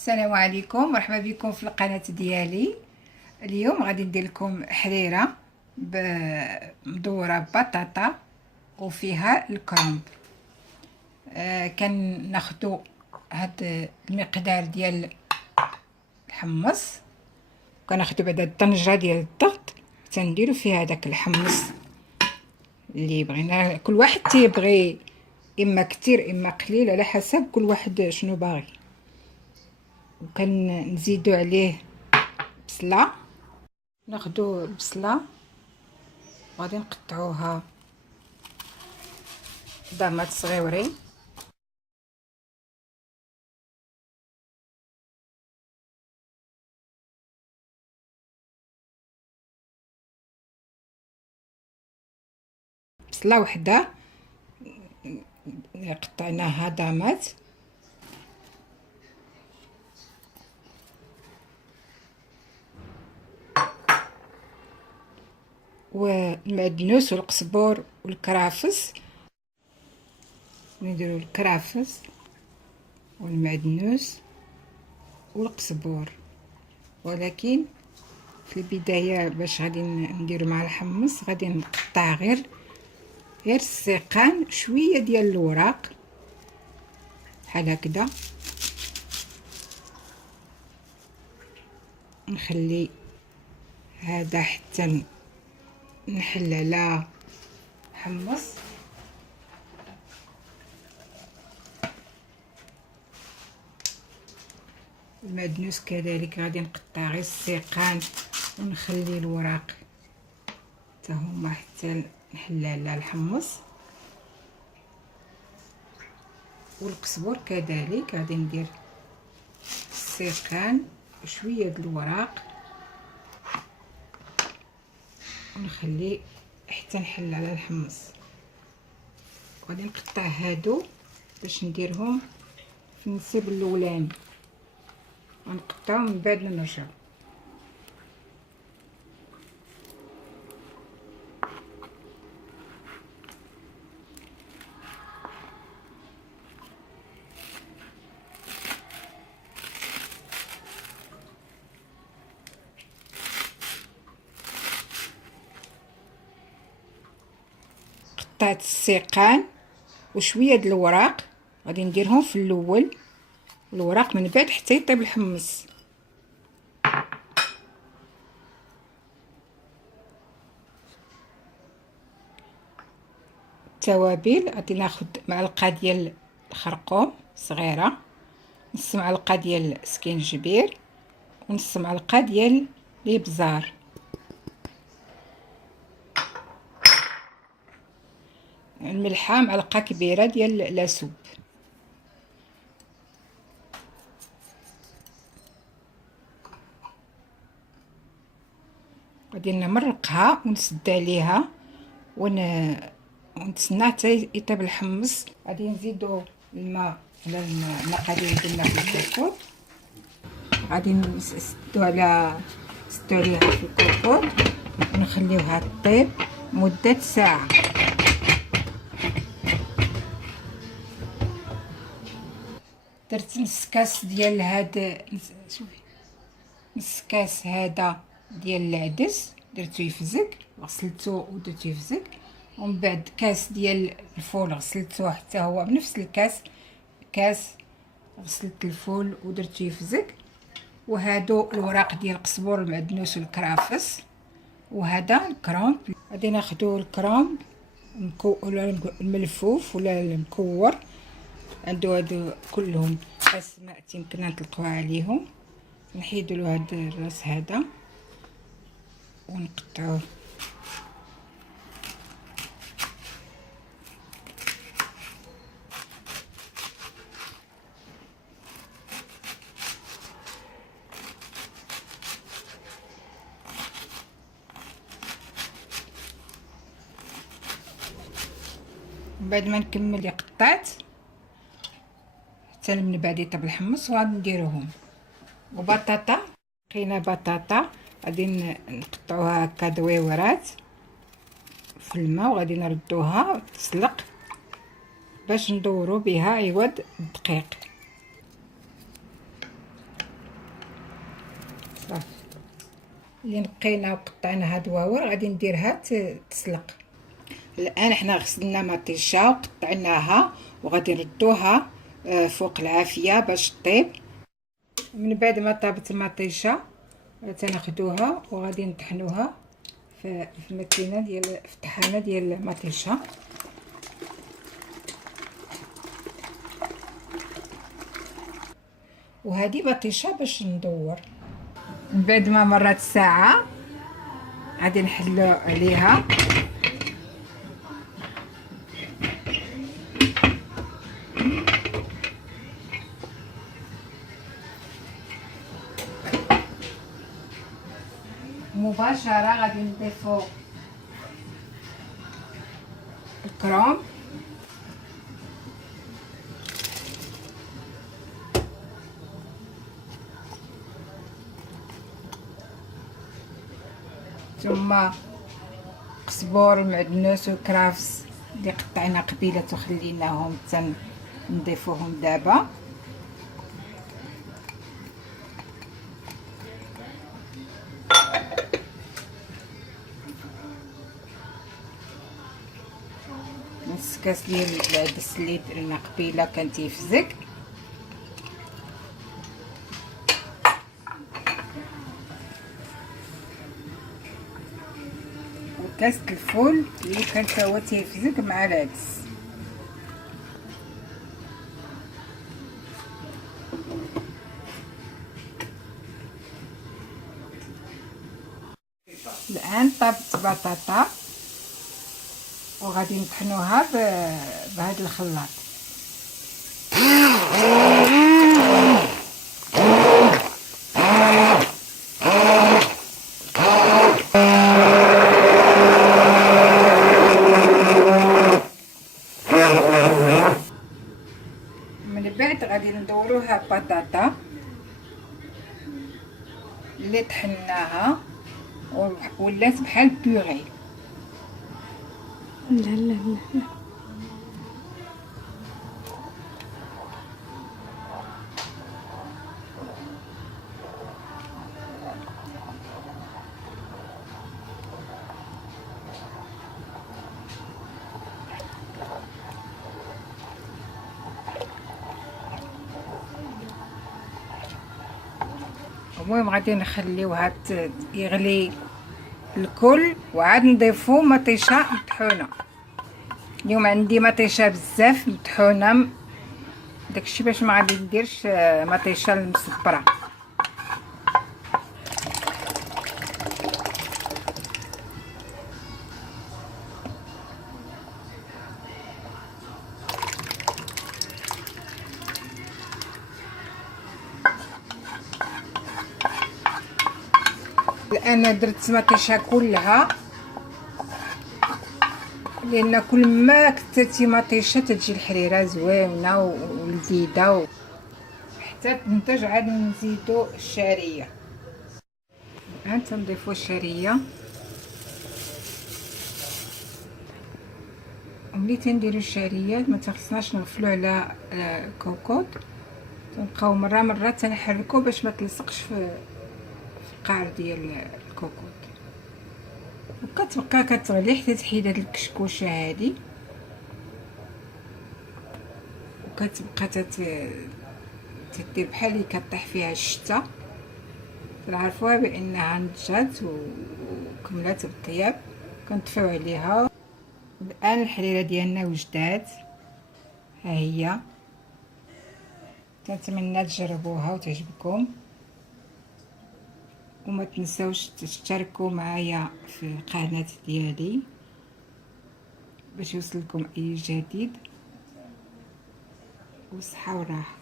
السلام عليكم، مرحبا بكم في القناة ديالي. اليوم غادي ندير لكم حريرة مدورة بطاطا وفيها الكرنب. كناخدو هاد المقدار ديال الحمص، كناخدو بعدا الطنجرة ديال الضغط تنديرو فيها داك الحمص اللي بغينا. كل واحد تيبغي اما كتير اما قليل على حسب كل واحد شنو باغي. وكنزيدو عليه بصله، ناخدو البصله وغادي نقطعوها ضمات صغيورين. بصله وحده قطعناها ضمات، والمعدنوس والقزبور والكرافس. نديرو الكرافس والمعدنوس والقزبور، ولكن في البدايه باش غادي نديرو مع الحمص غادي نقطع غير السيقان شويه ديال الوراق بحال هكذا. نخلي هذا حتى نحل على حمص. المعدنوس كذلك غادي نقطع غير السيقان ونخلي الوراق حتى هما حتى نحل على الحمص. والقزبور كذلك غادي ندير السيقان وشويه د الوراق ونخلي حتى نحل على الحمص. غادي نقطع هادو باش نديرهم في النصيب الاولاني ونقطعهم من بعد نرجع. قطعت السيقان وشويه د الوراق غادي نديرهم في الاول، الوراق من بعد حتى يطيب الحمص. التوابل غادي ناخذ معلقه ديال الخرقوم صغيره، نص معلقه ديال سكينجبير، ونص معلقه ديال الابزار. الملحه معلقه كبيره ديال لاسوب. غادي نمرقها ونسد عليها ونتسنى حتى يطيب الحمص. غادي نزيدو الماء على المقادير اللي درنا في الكركور. غادي نسدو عليها في الكركور ونخليوها طيب مده ساعه. درت نص كاس ديال هاد، شوفي، نص كاس هذا ديال العدس درتو يفزك، غسلته ودرتو يفزك. ومن بعد كاس ديال الفول غسلته حتى هو بنفس كاس غسلت الفول ودرتو يفزك. وهادو الوراق ديال القزبور المعدنوس والكرافس. وهذا الكرنب، غادي ناخدو الكرنب ولا الملفوف ولا المكور، عندو هادو كلهم اسماء يمكن نطلقوها عليهم. نحيدو له هاد الراس هذا ونقطعوه. بعد ما نكمل اللي قطعت حتى من بعد يطيب الحمص وغادي نديروهم. وبطاطا، لقينا بطاطا غادي نقطعوها هكا دويورات في الماء وغادي نردوها تسلق باش ندورو بها عوض الدقيق. صافي اللي نقينا وقطعناها دواور غادي نديرها تسلق. الان حنا غسلنا مطيشه وقطعناها وغادي نردوها فوق العافيه باش طيب. من بعد ما طابت المطيشه تناخدوها وغادي نطحنوها في الماكينه ديال في الطحانه ديال المطيشه. وهذه مطيشه باش ندور. من بعد ما مرات الساعه غادي نحلو عليها مباشره. غادي نضيفو الكروم ثم قزبور ومعدنوس وكرافس اللي قطعنا قبيله وخليناهم نضيفوهم دابا. نص كاس ديال العدس اللي درنا قبيله كان تيفزك، وكاس الفول اللي كان تا هو تيفزك مع العدس. الان طابت بطاطا وغادي نطحنوها بهذا الخلاط. من بعد غادي ندوروها بطاطا اللي طحناها ولات بحال بيغي. لا لا لا لا. المهم غادي نخليوها يغلي الكل وعاد نضيفو مطيشه مطحونه. اليوم عندي مطيشه بزاف مطحونه داكشي باش ما غادي نديرش مطيشه المصبره. الان درت مطيشه كلها لان كل ما كثرتي مطيشه تجي الحريره زوينه ولذيذه حتى تنتج. عاد نزيدو الشعريه. الان تنضيفو الشعريه. وملي تنديرو الشعريه ما تخصناش نغفلو على الكوكوط، تنبقاو مره تنحركو باش ما تلصقش في القعر ديال الكوكوط. وكتبقى كتغلي حتى تحيد هاد الكشكوشه هادي، وكتبقى تدير بحال اللي كطيح فيها الشتا. تنعرفوها بانها نضجات وكملات بالطياب. كنطفيو عليها. الان الحريره ديالنا وجدات، ها هي. كنتمنى تجربوها وتعجبكم، وما تنساوش تشتركوا معايا في القناه ديالي باش يوصلكم اي جديد. وصحه وراحه.